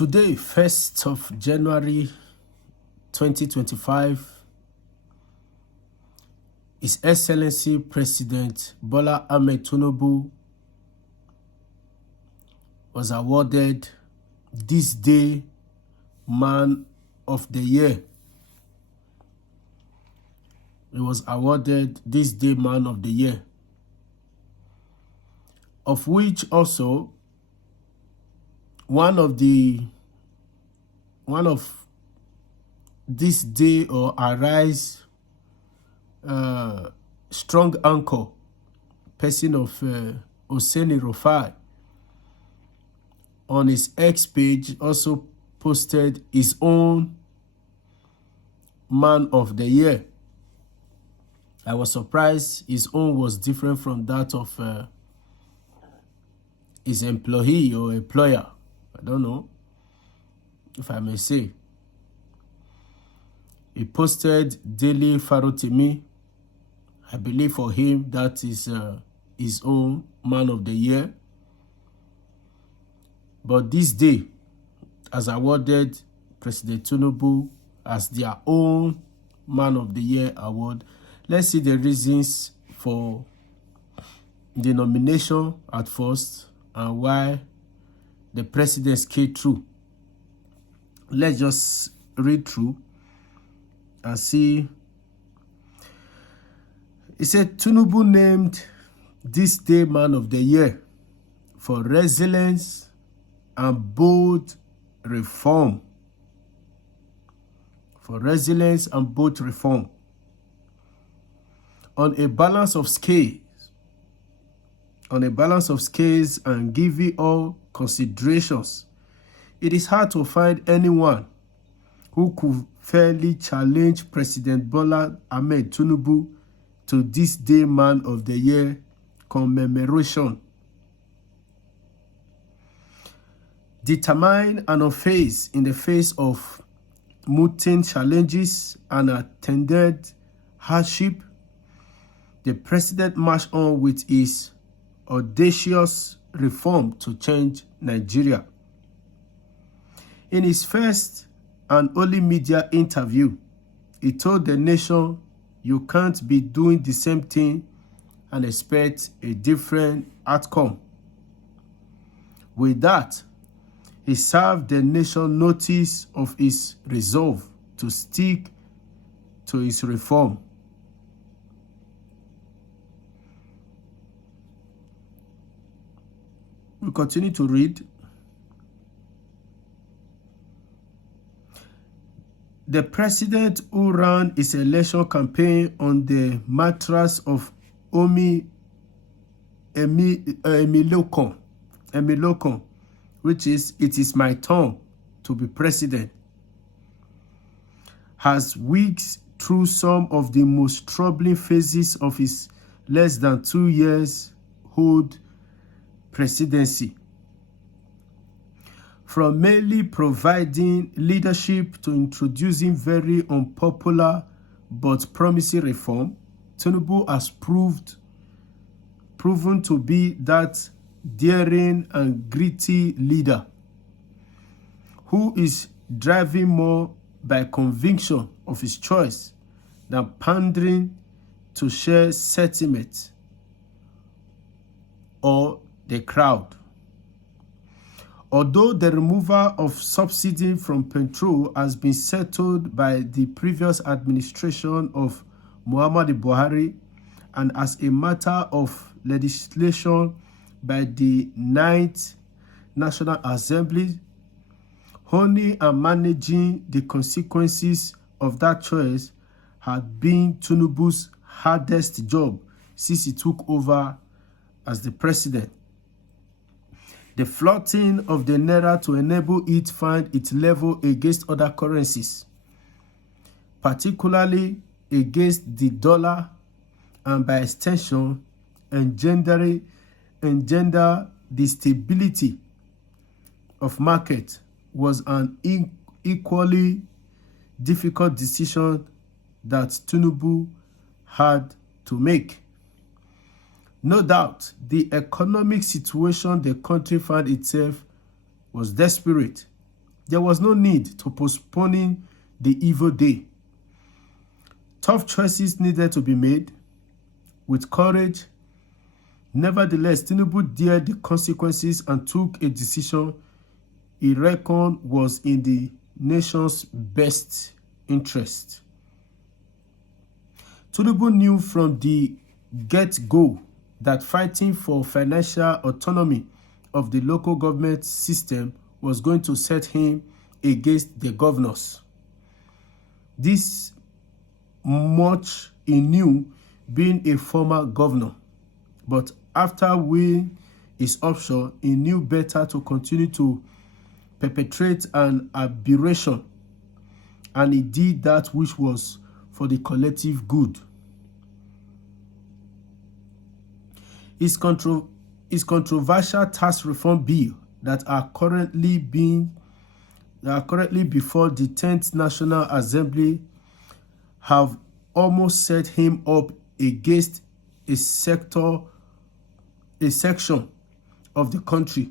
Today, 1st of January 2025, His Excellency President Bola Ahmed Tinubu was awarded THISDAY Man of the Year. He was awarded THISDAY Man of the Year, of which also one of this day or arise strong anchor, person of Oseni Rufai, on his X page also posted his own Man of the Year. I was surprised his own was different from that of his employee or employer. I don't know if I may say. He posted Daily Farotimi. I believe for him that is his own Man of the Year. But this day has awarded President Tinubu as their own Man of the Year award. Let's see the reasons for the nomination at first and why the president came through. Let's just read through and see. He said Tinubu named this day Man of the Year for resilience and bold reform. For resilience and bold reform. On a balance of scales. On a balance of scales and giving all considerations, it is hard to find anyone who could fairly challenge President Bola Ahmed Tinubu to this day Man of the Year commemoration. Determined and unfazed in the face of mounting challenges and attended hardship, the president marched on with his audacious reform to change Nigeria. In his first and only media interview, he told the nation, "You can't be doing the same thing and expect a different outcome." With that, he served the nation notice of his resolve to stick to his reform. We continue to read. The president who ran his election campaign on the mattress of Emilokon, which is, "It is my turn to be president," has weeks through some of the most troubling phases of his less than 2 years old presidency. From merely providing leadership to introducing very unpopular but promising reform, Tinubu has proven to be that daring and gritty leader who is driven more by conviction of his choice than pandering to share sentiment or the crowd. Although the removal of subsidy from petrol has been settled by the previous administration of Muhammadu Buhari and as a matter of legislation by the 9th National Assembly, honing and managing the consequences of that choice had been Tinubu's hardest job since he took over as the president. The floating of the naira to enable it find its level against other currencies, particularly against the dollar, and by extension engender the stability of market, was an equally difficult decision that Tinubu had to make. No doubt, the economic situation the country found itself was desperate, There was no need to postponing the evil day. Tough choices needed to be made with courage. Nevertheless, Tinubu dared the consequences and took a decision he reckoned was in the nation's best interest. Tinubu knew from the get-go that fighting for financial autonomy of the local government system was going to set him against the governors. This much he knew, being a former governor. But after winning his option, he knew better to continue to perpetrate an aberration, and he did that which was for the collective good. His controversial tax reform bill that are currently before the 10th National Assembly have almost set him up against a section of the country,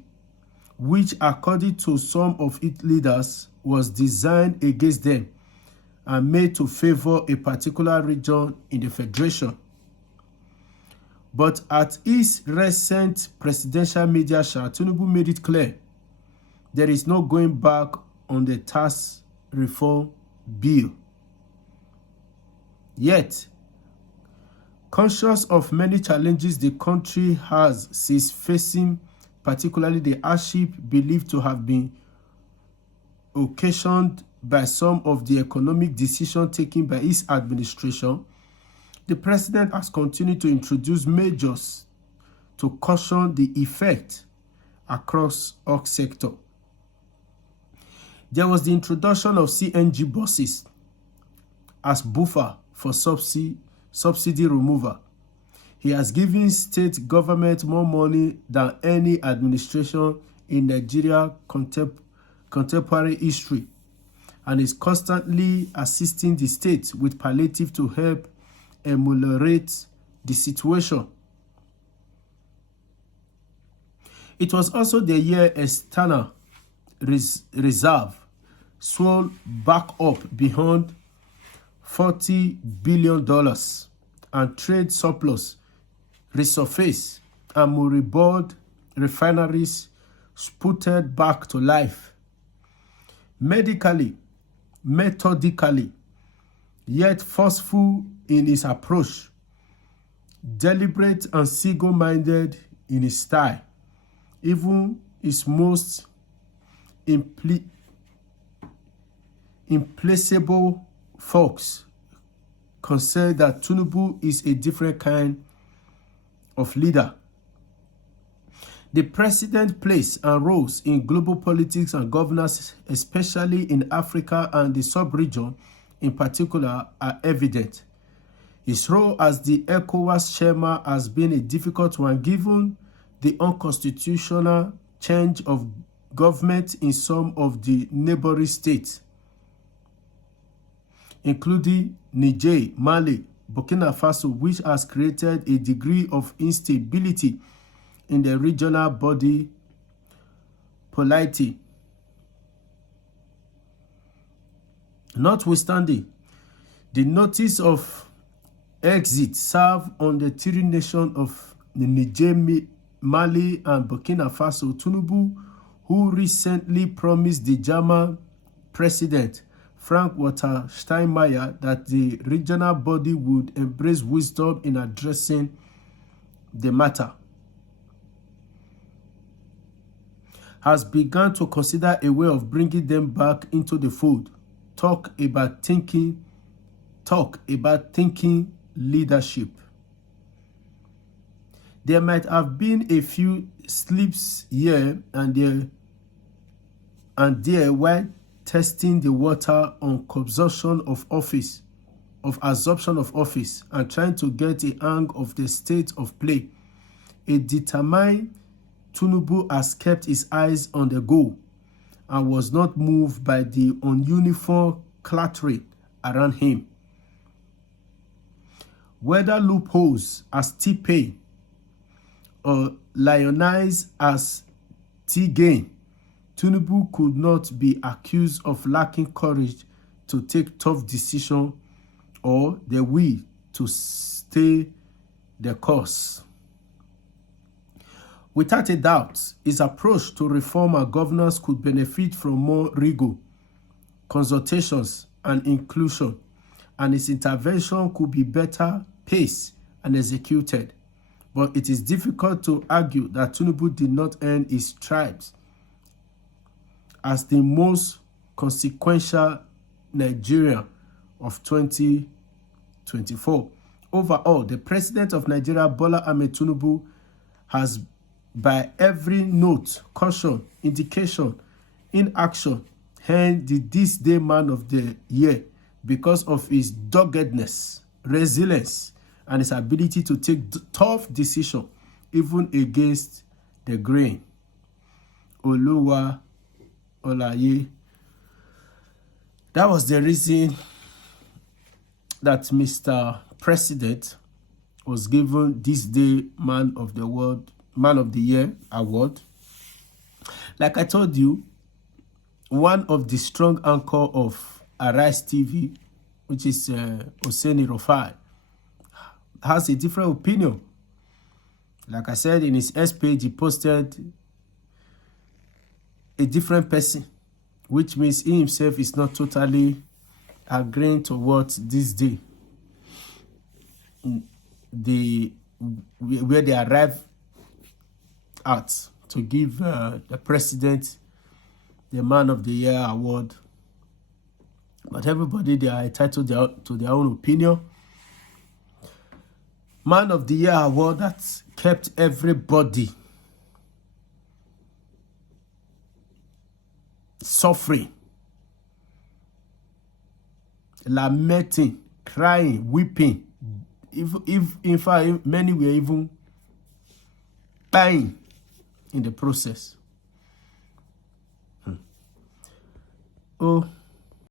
which according to some of its leaders was designed against them and made to favor a particular region in the Federation. But at his recent presidential media show, Tinubu made it clear there is no going back on the tax reform bill. Yet, conscious of many challenges the country is facing, particularly the hardship believed to have been occasioned by some of the economic decisions taken by his administration, the president has continued to introduce measures to cushion the effect across all sectors. There was the introduction of CNG buses as buffer for subsidy removal. He has given state government more money than any administration in Nigeria contemporary history, and is constantly assisting the state with palliative to help ameliorate the situation. It was also the year external reserve swelled back up beyond $40 billion, and trade surplus resurfaced and moribund refineries sputtered back to life. Methodically, yet forceful in his approach, deliberate and single-minded in his style, even his most implacable folks consider that Tinubu is a different kind of leader. The president's place and roles in global politics and governance, especially in Africa and the sub-region in particular, are evident. His role as the ECOWAS chairman has been a difficult one given the unconstitutional change of government in some of the neighboring states, including Niger, Mali, Burkina Faso, which has created a degree of instability in the regional body polity. Notwithstanding, the notice of exit served on the three nations of Niger, Mali, and Burkina Faso, Tinubu, who recently promised the German president Frank-Walter Steinmeier that the regional body would embrace wisdom in addressing the matter, has begun to consider a way of bringing them back into the fold. Talk about thinking leadership. There might have been a few slips here and there while testing the water on absorption of office and trying to get a hang of the state of play. A determined Tinubu has kept his eyes on the goal and was not moved by the ununiform clattering around him. Whether loopholes as T-Pay or lionize as T-Gain, Tinubu could not be accused of lacking courage to take tough decisions or the will to stay the course. Without a doubt, his approach to reform and governance could benefit from more rigor, consultations, and inclusion, and his intervention could be better paced and executed. But it is difficult to argue that Tinubu did not earn his stripes as the most consequential Nigerian of 2024. Overall, the President of Nigeria, Bola Ahmed Tinubu, has by every note, caution, indication, inaction, earned the THISDAY Man of the Year because of his doggedness, resilience, and his ability to take tough decisions, even against the grain. Oluwa Olaye. That was the reason that Mr. President was given THISDAY Man of the Year award. Like I told you, one of the strong anchor of Arise TV, which is Oseni Rufai, has a different opinion. Like I said, in his S page, he posted a different person, which means he himself is not totally agreeing to what THISDAY, where they arrive at to give the president the Man of the Year award. But everybody, they are entitled to their own opinion. Man of the Year award that kept everybody suffering, lamenting, crying, weeping. If in fact, many were even dying in the process. Oh,